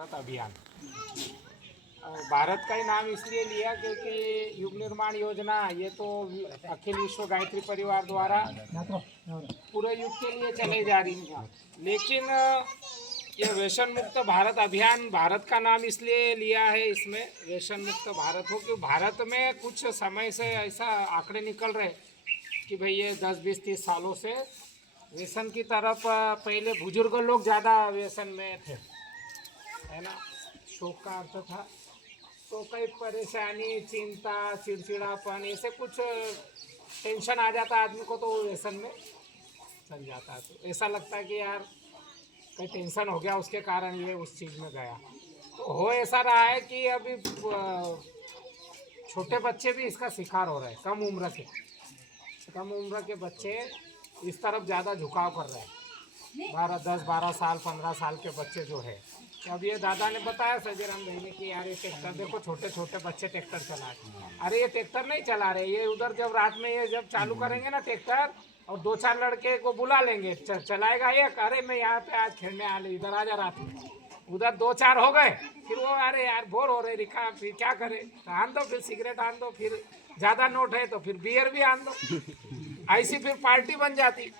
भारत अभियान। भारत का ही नाम इसलिए लिया क्योंकि युग निर्माण योजना ये तो अखिल विश्व गायत्री परिवार द्वारा पूरे युग के लिए चलाई जा रही है। लेकिन ये व्यसन मुक्त भारत अभियान भारत का नाम इसलिए लिया है, इसमें व्यसन मुक्त भारत हो, कि भारत में कुछ समय से ऐसा आंकड़े निकल रहे कि भाई ये 10-20-30 सालों से व्यसन की तरफ, पहले बुजुर्ग लोग ज़्यादा व्यसन में थे, है ना। शोक का अर्थ था, तो कई परेशानी, चिंता, चिड़चिड़ापन, ऐसे कुछ टेंशन आ जाता आदमी को, तो वो व्यसन में चल जाता है। तो ऐसा लगता है कि यार कहीं टेंशन हो गया, उसके कारण ये उस चीज़ में गया। तो हो ऐसा रहा है कि अभी छोटे बच्चे भी इसका शिकार हो रहे हैं। कम उम्र के बच्चे इस तरफ ज़्यादा झुकाव कर रहे हैं। 10-12 साल 15 साल के बच्चे जो है। अब ये दादा ने बताया सजीराम भाई ने कि यार ये ट्रैक्टर देखो, छोटे छोटे बच्चे ट्रैक्टर चला रहे। अरे ये ट्रैक्टर नहीं चला रहे, ये उधर जब रात में ये जब चालू करेंगे ना ट्रैक्टर, और 2-4 लड़के को बुला लेंगे, चलाएगा एक, अरे मैं यहाँ पे आज खेलने आ रही, इधर आ जा रात में। उधर 2-4 हो गए, फिर वो अरे यार बोर हो रहे रिका, फिर क्या करे, तो आन दो, फिर सिगरेट आन दो, फिर ज़्यादा नोट है तो फिर बियर भी आन दो। ऐसी फिर पार्टी बन जाती।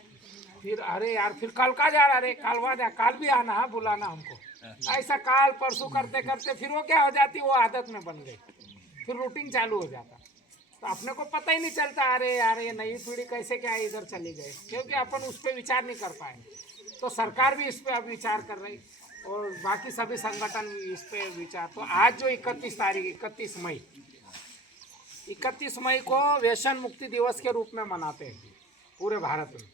फिर अरे यार फिर कल का जा रहा, अरे काल भी आना है, बुलाना हमको। ऐसा काल परसों करते करते फिर वो क्या हो जाती, वो आदत में बन गई, फिर रूटीन चालू हो जाता। तो अपने को पता ही नहीं चलता, अरे यार ये नई पीढ़ी कैसे क्या इधर चली गई, क्योंकि अपन उस पर विचार नहीं कर पाए। तो सरकार भी इस पर अब विचार कर रही, और बाकी सभी संगठन भी इस पर विचार। तो आज जो 31 मई को व्यसन मुक्ति दिवस के रूप में मनाते हैं पूरे भारत में,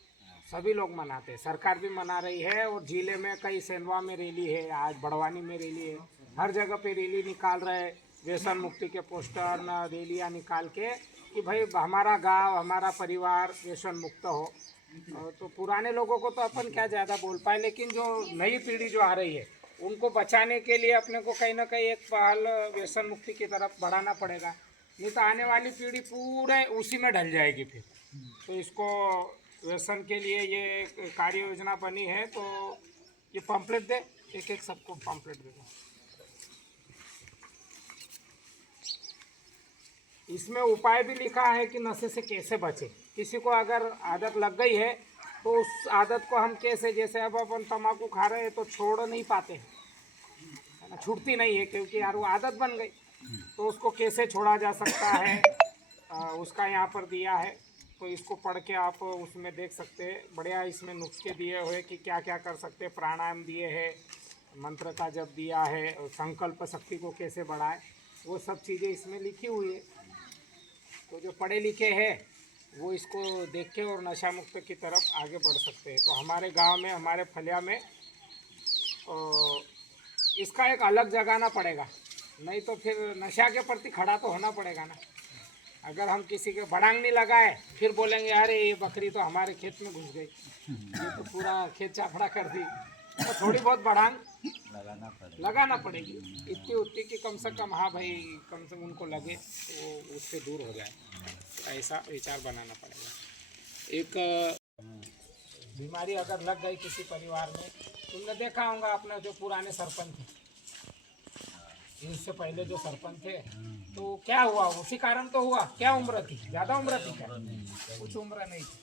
सभी लोग मनाते हैं, सरकार भी मना रही है। और जिले में कई सेंधवा में रैली है, आज बड़वानी में रैली है, हर जगह पे रैली निकाल रहे, व्यसन मुक्ति के पोस्टर न रैलियाँ निकाल के कि भाई हमारा गांव, हमारा परिवार व्यसन मुक्त हो। तो पुराने लोगों को तो अपन क्या ज़्यादा बोल पाए, लेकिन जो नई पीढ़ी जो आ रही है उनको बचाने के लिए अपने को कहीं ना कहीं एक पहल व्यसन मुक्ति की तरफ बढ़ाना पड़ेगा, नहीं तो आने वाली पीढ़ी पूरे उसी में ढल जाएगी फिर। तो इसको व्यसन के लिए ये कार्य योजना बनी है। तो ये पम्पलेट दे, एक सबको पम्पलेट दे दो। इसमें उपाय भी लिखा है कि नशे से कैसे बचे। किसी को अगर आदत लग गई है तो उस आदत को हम कैसे, जैसे अब अपन तम्बाकू खा रहे हैं तो छोड़ नहीं पाते हैं, छूटती नहीं है, क्योंकि यार वो आदत बन गई। तो उसको कैसे छोड़ा जा सकता है, उसका यहाँ पर दिया है। तो इसको पढ़ के आप उसमें देख सकते हैं, बढ़िया इसमें नुस्खे दिए हुए कि क्या क्या कर सकते हैं, प्राणायाम दिए हैं, मंत्र का जप दिया है, और संकल्प शक्ति को कैसे बढ़ाए, वो सब चीज़ें इसमें लिखी हुई है। तो जो पढ़े लिखे हैं वो इसको देख के और नशा मुक्त की तरफ आगे बढ़ सकते हैं। तो हमारे गांव में, हमारे फलिया में इसका एक अलग जगाना पड़ेगा, नहीं तो फिर नशा के प्रति खड़ा तो होना पड़ेगा ना। अगर हम किसी के बड़ांग नहीं लगाए, फिर बोलेंगे अरे ये बकरी तो हमारे खेत में घुस गई, ये तो पूरा खेत चाफड़ा कर दी। तो थोड़ी बहुत बड़ांग लगाना पड़ेगी, इतनी उतनी कि कम से कम, हाँ भाई कम से कम उनको लगे तो उससे दूर हो जाए। ऐसा विचार बनाना पड़ेगा। एक बीमारी अगर लग गई किसी परिवार में, तुमने देखा होगा अपने जो पुराने सरपंच थे, इससे पहले जो सरपंच थे, तो क्या हुआ, उसी कारण तो हुआ। क्या उम्र थी, ज़्यादा उम्र थी क्या? कुछ उम्र नहीं थी,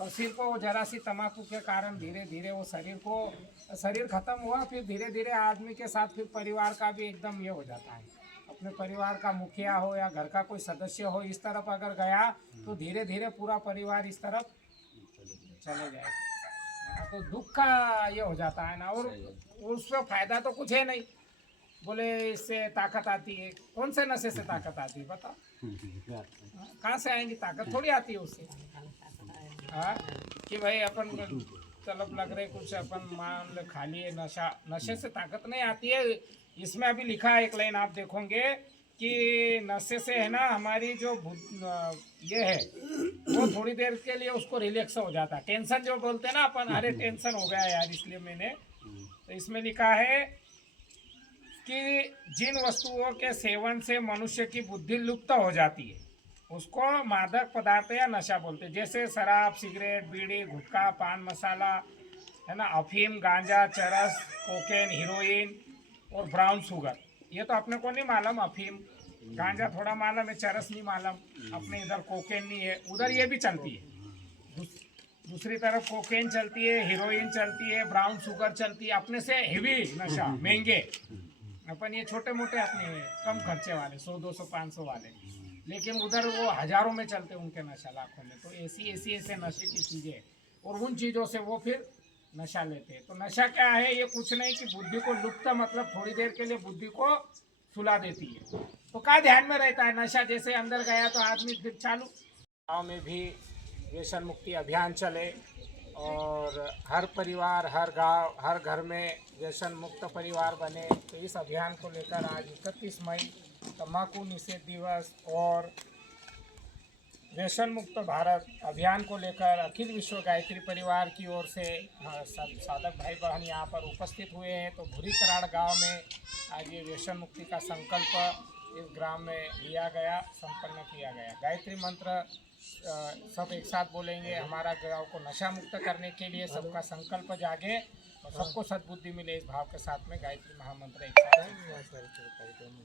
और सिर्फ वो जरा सी तम्बाकू के कारण धीरे धीरे वो शरीर खत्म हुआ। फिर धीरे धीरे आदमी के साथ फिर परिवार का भी एकदम ये हो जाता है। अपने परिवार का मुखिया हो या घर का कोई सदस्य हो, इस तरफ अगर गया तो धीरे धीरे पूरा परिवार इस तरफ चले जाएगा। तो दुख का ये हो जाता है ना। और उसमें फायदा तो कुछ है नहीं। बोले इससे ताकत आती है, कौन से नशे से ताकत आती है बताओ? कहाँ से आएंगी ताकत? थोड़ी आती है उससे। हाँ कि भाई अपन तलब लग रहे कुछ, अपन मान ले खा लिए, नशे से ताकत नहीं आती है। इसमें अभी लिखा है एक लाइन, आप देखोगे कि नशे से है ना हमारी जो ये है वो थोड़ी देर के लिए उसको रिलैक्स हो जाता है। टेंशन जो बोलते हैं ना अपन, अरे टेंशन हो गया यार, इसलिए मैंने, तो इसमें लिखा है कि जिन वस्तुओं के सेवन से मनुष्य की बुद्धि लुप्त हो जाती है उसको मादक पदार्थ या नशा बोलते हैं। जैसे शराब, सिगरेट, बीड़ी, गुटखा, पान मसाला, है ना, अफीम, गांजा, चरस, कोकेन, हीरोइन, और ब्राउन शुगर, ये तो अपने को नहीं मालूम। अफीम गांजा थोड़ा मालूम है, चरस नहीं मालूम। अपने इधर कोकेन नहीं है, उधर ये भी चलती है। दूसरी तरफ कोकेन चलती है, हीरोइन चलती है, ब्राउन शुगर चलती है। अपने से हेवी नशा महंगे, अपन ये छोटे मोटे अपने कम खर्चे वाले 100 200 500 वाले, लेकिन उधर वो हजारों में चलते उनके नशा, लाखों में। तो ऐसे नशे की चीज़ें, और उन चीज़ों से वो फिर नशा लेते हैं। तो नशा क्या है? ये कुछ नहीं कि बुद्धि को लुप्त, मतलब थोड़ी देर के लिए बुद्धि को सुला देती है। तो क्या ध्यान में रहता है, नशा जैसे अंदर गया तो आदमी फिर चालू। गाँव में भी व्यसन मुक्ति अभियान चले, और हर परिवार, हर गांव, हर घर में व्यसन मुक्त परिवार बने। तो इस अभियान को लेकर आज 31 मई तम्बाकू निषेध दिवस और व्यसन मुक्त भारत अभियान को लेकर अखिल विश्व गायत्री परिवार की ओर से सब साधक भाई बहन यहाँ पर उपस्थित हुए हैं। तो भूरी कराड़ गांव में आज ये व्यसन मुक्ति का संकल्प इस ग्राम में लिया गया, संपन्न किया गया। गायत्री मंत्र सब एक साथ बोलेंगे। हमारा गांव को नशा मुक्त करने के लिए सबका संकल्प जागे और सबको सद्बुद्धि मिले, इस भाव के साथ में गायत्री महामंत्र एक साथ।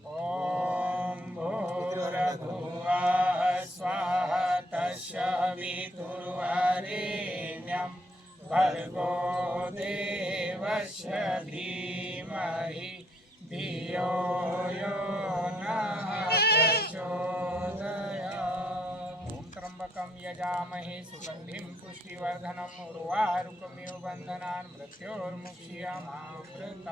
ओम भूर्भुवः स्वाहा तस्य वितुर्वरेण्यं भर्गो देवस्य धीमहि धियो यो नः प्रचोदयात्। ओम त्र्यंबकं यजामहे सुगंधिं पुष्टिवर्धनम् उर्वारुकमिव बन्धनान् मृत्योर्मुक्षीयमामृतात्।